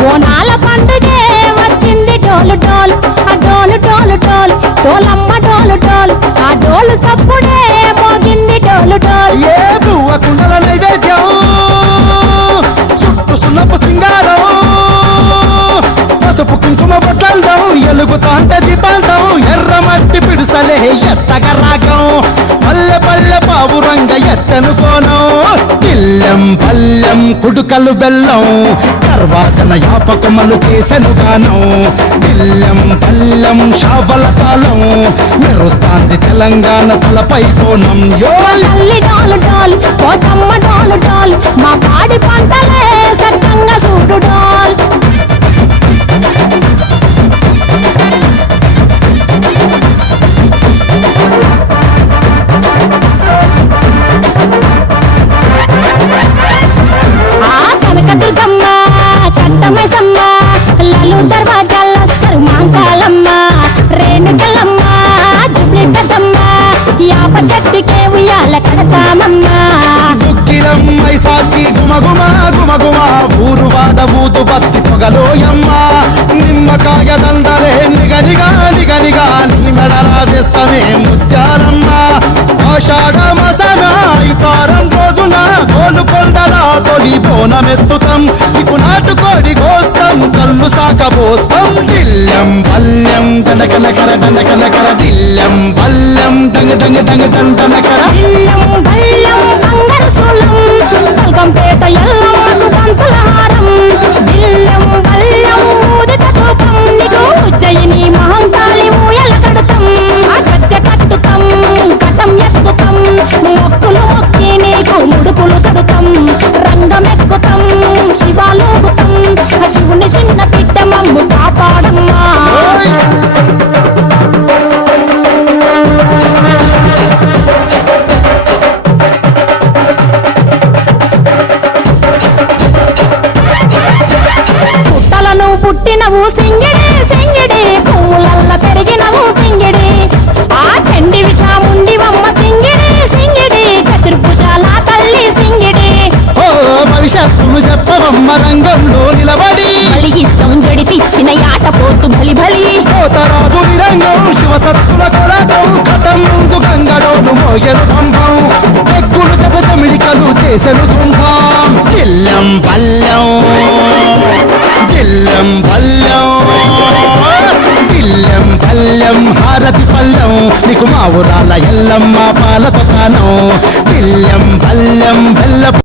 బోనాల పండుగే వచ్చింది డోలు డోలు. ఆ డోలు డోలు డోలు డోలమ్మ డోలు డోలు. ఆ డోలు సప్పుడే మోగింది డోలు డోలు. పిడుసలే ఎత్తగ రాగం. పల్లె పల్లె పావు రంగ ఎత్తను ఎత్తనుకోను పిల్లెం పల్లెం కుడుకలు బెల్లం తర్వాతన యాపకమలు చేసెను గానం. పిల్లెం పల్లెం షావల కాలం మెరుస్తాంది తెలంగాణ తలపై కోణం యోయ్ తల్లి పోచమ్మ మా పాడి పంటలే సక్కంగా చూడు కనకదుర్గమ్మ కట్టమైసమ్మ లలు దర్వాజా లస్కర్ మాంకాలమ్మ రేణుకలమ్మ జుబ్లి పెద్దమ్మ యాప చెట్టుకే ఉయ్యాల కడతామమ్మ. దుఃఖిలమ్మై సాచి గుమగుమ గుమగుమ ఊరు వాడ ఊదు బత్తి పొగలోయమ్మ. నిమ్మకాయ నిగనిగా నిగనిగా నీ మెడలా వేస్తమే ముత్యాలమ్మ. ఆషాఢ గోలుకొండల తొలి బోనమెత్తుతాం. ఇకు నాటుకోడి కోస్తాం కళ్ళు సాకబోస్తాం దిల్లం బల్లం దండకనకర దండకనకర దిల్లం బల్లం దంగ దంగ దంగ డండనకర పుట్టినవు సింగిడి సింగిడి. పువ్వులల్ల పెరిగినవు సింగిడి. ఆ చండివి చాముండివమ్మ సింగిడి సింగిడి. చతుర్భుజాల తల్లి సింగిడి. ఓ భవిష్యత్తును చెప్పవమ్మ రంగంలో నిలబడి. బలిగిస్తాం జడితిచ్చిన యాట పోతు బలి బలి. పోతరాజు నిరంగం శివసత్తుల కొలటం కథం ముందు గంగడోను మోయను పంపం చెక్కులు జత జమిడికలు చేసెను తుంభం. జిల్లం పల్లెం. జిల్లం పల్లెం. జిల్లం పల్లెం హారతి పల్లెం. నీకు మా ఊరాల ఎల్లమ్మ పాలతో తానం జిల్లం పల్లెం బెల్ల